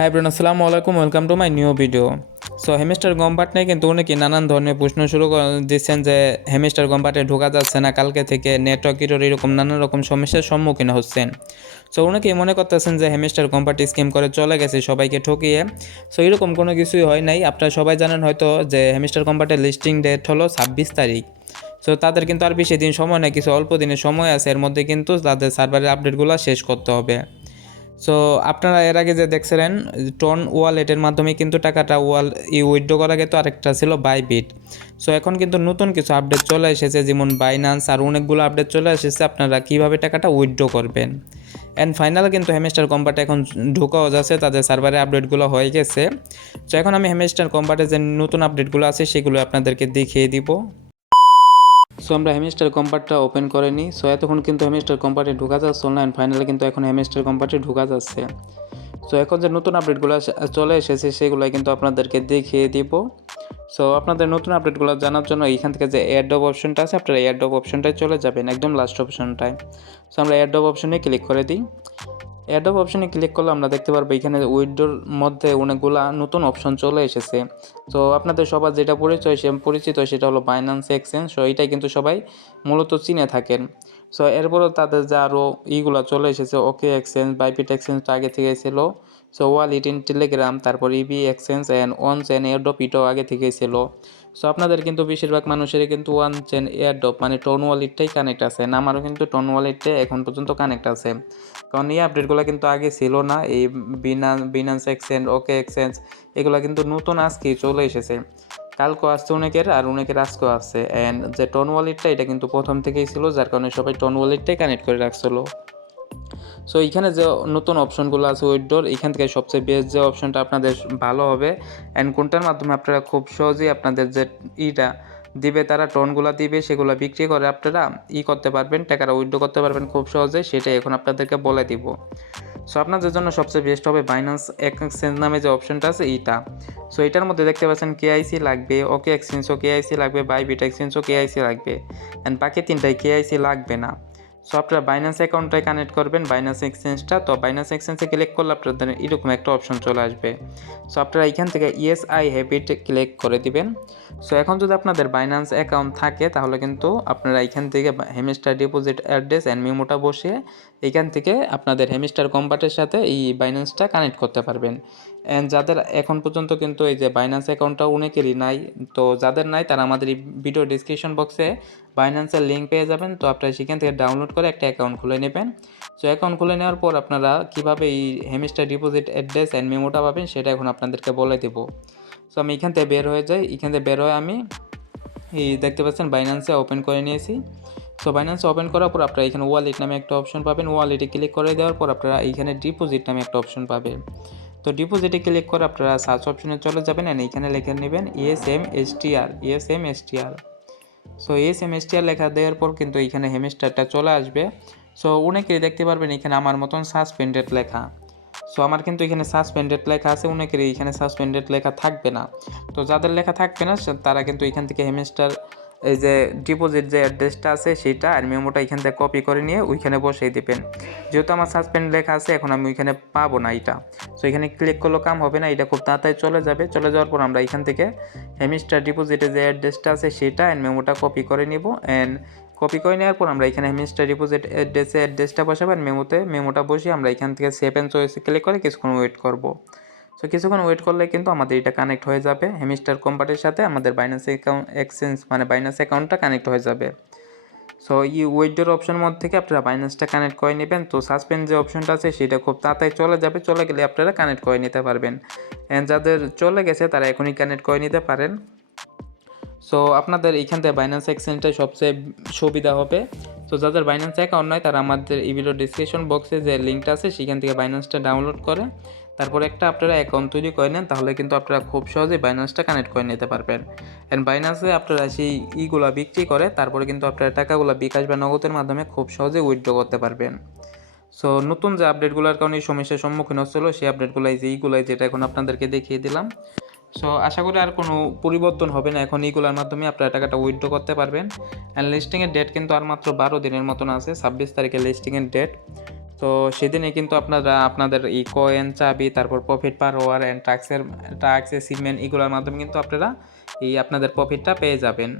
High bro, আসসালামু আলাইকুম, welcome to my new video. So hamster Kombat নিয়ে কিন্তু অনেকে নানান ধরনের প্রশ্ন শুরু করে দিচ্ছেন যে হেমিস্টার গমপাটে ঢোকা যাচ্ছে না, কালকে থেকে নেটওয়ার্ক ইরোর এরকম নানান রকম সমস্যার সম্মুখীন হচ্ছেন। সো অনেকেই মনে করতেছেন যে হেমিস্টার গমপাট স্কিম করে চলে গেছে সবাইকে ঠকিয়ে। সো এরকম কোনো কিছুই হয় নাই। আপনারা সবাই জানেন হয়তো যে হেমিস্টার গমপাটের লিস্টিং ডেট হলো 26 তারিখ। সো তাদের কিন্তু আর বেশি দিন সময় নেই, কিছু অল্প দিনের সময় আছে, এর মধ্যে কিন্তু তাদের সার্ভারের আপডেটগুলো শেষ করতে হবে। সো আপনারা এর আগে যে দেখছিলেন টন ওয়ালেটের মাধ্যমে কিন্তু টাকাটা উইথড্র করা গেত, আরেকটা ছিল বাইবিট। সো এখন কিন্তু নতুন কিছু আপডেট চলে এসেছে, যেমন বাইন্যান্স, আর অনেকগুলো আপডেট চলে এসেছে আপনারা কীভাবে টাকাটা উইথড্র করবেন। অ্যান্ড ফাইনাল কিন্তু হেমিস্টার কম্পার্টে এখন ঢোকাও যাচ্ছে, তাদের সার্ভারে আপডেটগুলো হয়ে গেছে। সো এখন আমি হেমিস্টার কম্পার্টে যে নতুন আপডেটগুলো আছে সেগুলো আপনাদেরকে দেখিয়ে দিব। সো আমরা হেমিস্টার কম্পার্টটা ওপেন করে নিই। সো এতক্ষণ কিন্তু হেমিস্টার কম্পার্টে ঢোকা যাচ্ছে অনলাইন, ফাইনালি কিন্তু এখন হেমিস্টার কম্পার্টে ঢোকা যাচ্ছে। সো এখন যে নতুন আপডেটগুলো চলে এসেছে সেগুলো কিন্তু আপনাদেরকে দেখিয়ে দিব। সো আপনাদের নতুন আপডেটগুলো জানার জন্য এইখান থেকে যে এয়ারড্রপ অপশনটা আছে, আপনারা এয়ারড্রপ অপশনটায় চলে যাবেন, একদম লাস্ট অপশনটায়। সো আমরা এয়ারড্রপ অপশনে ক্লিক করে দিই। অ্যাডব অপশনে ক্লিক করলে আমরা দেখতে পারবো এখানে উইথড্রোর মধ্যে অনেকগুলো নতুন অপশন চলে এসেছে। তো আপনাদের সবার যেটা পরিচিত সেটা হলো বাইন্যান্স এক্সচেঞ্জ। সো এইটাই কিন্তু সবাই মূলত চিনে থাকেন। সো এরপরও তাদের যে আরও ইগুলো চলে এসেছে, ওকে এক্সচেঞ্জ, বাইবিট এক্সচেঞ্জ তো আগে থেকে ছিল। সো ওয়ালেট ইন টেলিগ্রাম, তারপর EB exchange and one chain airdrop, এটাও আগে থেকেই ছিল। সো আপনাদের কিন্তু বেশিরভাগ মানুষেরই কিন্তু ওয়ান চেন এয়ারড্রপ মানে টোন ওয়ালেটটাই কানেক্ট আছে। আমারও কিন্তু টোন ওয়ালেটটাই এখন পর্যন্ত কানেক্ট আছে, কারণ এই আপডেটগুলো কিন্তু আগে ছিল না। এই বিনান্স এক্সচেঞ্জ, ওকে এক্সচেঞ্জ, এগুলো কিন্তু নতুন আজকেই চলে এসেছে। কালকেও আসছে অনেকের, আর অনেকের আজকেও আসছে। অ্যান্ড যে টোন ওয়ালেটটা এটা কিন্তু প্রথম থেকেই ছিল, যার কারণে সবাই টোন ওয়ালেটটাই কানেক্ট করে রাখছিল। সো এইখানে যে নতুন অপশনগুলো আছে উইথড্রোর, এখান থেকে সবচেয়ে বেস্ট যে অপশনটা আপনাদের ভালো হবে অ্যান্ড কোনটার মাধ্যমে আপনারা খুব সহজেই আপনাদের যে দিবে, তারা টোনগুলো দিবে, সেগুলো বিক্রি করে আপনারা করতে পারবেন, টাকাটা উইথড্রো করতে পারবেন খুব সহজে, সেটাই এখন আপনাদেরকে বলে দিব। সো আপনাদের জন্য সবচেয়ে বেস্ট হবে বাইন্যান্স এক্সচেঞ্জ নামে যে অপশনটা আছে এইটা। সো এটার মধ্যে দেখতে পাচ্ছেন কেআইসি লাগবে, ওকে এক্সচেঞ্জও কেআইসি লাগবে, বাইবিট এক্সচেঞ্জও কেআইসি লাগবে, অ্যান্ড বাকি তিনটাই কেআইসি লাগবে না। সো আপনারা বাইন্যান্স অ্যাকাউন্টটাই কানেক্ট করবেন, বাইন্যান্স এক্সচেঞ্জটা। তো বাইন্যান্স এক্সচেঞ্জে ক্লিক করলে আপনাদের এরকম একটা অপশন চলে আসবে। সো আপনারা এখান থেকে yes I have it click করে দিবেন। সো এখন যদি আপনাদের বাইন্যান্স অ্যাকাউন্ট থাকে তাহলে কিন্তু আপনারা এখান থেকে হেমিস্টার ডিপোজিট অ্যাড্রেস অ্যান্ড মেমোটা বসিয়ে এখান থেকে আপনাদের হেমিস্টার কম্পার্টের সাথে এই বাইন্যান্সটা কানেক্ট করতে পারবেন। অ্যান্ড যাদের এখন পর্যন্ত কিন্তু এই যে বাইন্যান্স অ্যাকাউন্টটা অনেকেরই নাই, তো যাদের নাই তারা আমাদের এই ভিডিও ডিসক্রিপশন বক্সে বাইন্যান্সের লিঙ্ক পেয়ে যাবেন। তো আপনারা সেখান থেকে ডাউনলোড করে একটা অ্যাকাউন্ট খুলে নেবেন। সো অ্যাকাউন্ট খুলে নেওয়ার পর আপনারা কীভাবে এই হেমিস্টার ডিপোজিট অ্যাড্রেস অ্যান্ড মেমোটা পাবেন সেটা এখন আপনাদেরকে বলে দেবো। সো আমি এখান থেকে বের হয়ে যাই, এখান থেকে বের হয়ে আমি এই দেখতে পাচ্ছেন বাইন্যান্সে ওপেন করে নিয়েছি। সো বাইন্যান্সে ওপেন করার পর আপনারা এখানে ওয়ালেট নামে একটা অপশন পাবেন, ওয়ালেটে ক্লিক করে দেওয়ার পর আপনারা এইখানে ডিপোজিট নামে একটা অপশন পাবেন। তো ডিপোজিটে ক্লিক করে আপনারা সার্চ অপশনে চলে যাবেন অ্যান্ড এইখানে লিখে নেবেন ESMSTR। সো ESMSTR লেখা দেওয়ার পর কিন্তু এইখানে হেমিস্টারটা চলে আসবে। সো অনেকেই দেখতে পারবেন এখানে আমার মতন সাসপেন্ডেড লেখা। সো আমার কিন্তু এখানে সাসপেন্ডেড লেখা আছে, অনেকের এইখানে সাসপেন্ডেড লেখা থাকবে না। তো যাদের লেখা থাকবে না তারা কিন্তু এখান থেকে হেমিস্টার এই যে ডিপোজিট যে অ্যাড্রেসটা আছে সেটা আর মেমোটা এখান থেকে কপি করে নিয়ে ওইখানে বসিয়ে দেবেন। যেহেতু আমার সাসপেন্ড লেখা আছে এখন আমি ওইখানে পাবো না এটা। সো এখানে ক্লিক করলেও কাম হবে না, এটা খুব তাড়াতাড়ি চলে যাবে। চলে যাওয়ার পর আমরা এখান থেকে হেমিস্টার ডিপোজিটে যে অ্যাড্রেসটা আছে সেটা অ্যান্ড মেমোটা কপি করে নিব। অ্যান্ড কপি করে নেওয়ার পর আমরা এখানে হেমিস্টার ডিপোজিট অ্যাড্রেসটা বসাবেন, মেমোটা বসিয়ে আমরা এখান থেকে সেভ অ্যান্ড চয়েসে ক্লিক করে কিছুক্ষণ ওয়েট করব। সো কিছুক্ষণ ওয়েট করলে কিন্তু আমাদের এটা কানেক্ট হয়ে যাবে হেমিস্টার কম্পার্টের সাথে, আমাদের বাইন্যান্স এক্সচেঞ্জ মানে বাইন্যান্স অ্যাকাউন্টটা কানেক্ট হয়ে যাবে। সো এই উইথড্রোর অপশন মধ্যে থেকে আপনারা বাইন্যান্সটা কানেক্ট করে নেবেন। তো সাসপেন্ড যে অপশনটা আছে সেটা খুব তাড়াতাড়ি চলে যাবে, চলে গেলে আপনারা কানেক্ট করে নিতে পারবেন। অ্যান্ড যাদের চলে গেছে তারা এখনই কানেক্ট করে নিতে পারেন। সো আপনাদের এইখান থেকে বাইন্যান্স এক্সচেঞ্জটাই সবচেয়ে সুবিধা হবে। তো যাদের বাইন্যান্স অ্যাকাউন্ট নয় তারা আমাদের এই ভিডিও ডিসক্রিপশন বক্সে যে লিঙ্কটা আছে সেখান থেকে বাইন্যান্সটা ডাউনলোড করে তারপর একটা আপনারা অ্যাকাউন্ট তৈরি করে নেন, তাহলে কিন্তু আপনারা খুব সহজেই বাইন্যান্সটা কানেক্ট করে নিতে পারবেন। অ্যান্ড বাইন্যান্সে আপনারা সেই ইগুলা বিক্রি করে তারপরে কিন্তু আপনারা টাকাগুলো বিকাশ বা নগদের মাধ্যমে খুব সহজেই উইথড্র করতে পারবেন। সো নতুন যে আপডেটগুলোর কারণে এই সমস্যার সম্মুখীন হচ্ছিলো সেই আপডেটগুলাই যেটা এখন আপনাদেরকে দেখিয়ে দিলাম। সো আশা করি আর কোনো পরিবর্তন হবে না, এখন এইগুলোর মাধ্যমে আপনারা টাকাটা উইথড্র করতে পারবেন। অ্যান্ড লিস্টিংয়ের ডেট কিন্তু আর মাত্র 12 দিনের মতন আছে, 26 তারিখে লিস্টিংয়ের ডেট। তো সেদিনে কিন্তু আপনারা আপনাদের এই কয়েন, চাবি, তারপর profit per hour and task achievement এগুলোর মাধ্যমে কিন্তু আপনারা এই আপনাদের প্রফিটটা পেয়ে যাবেন।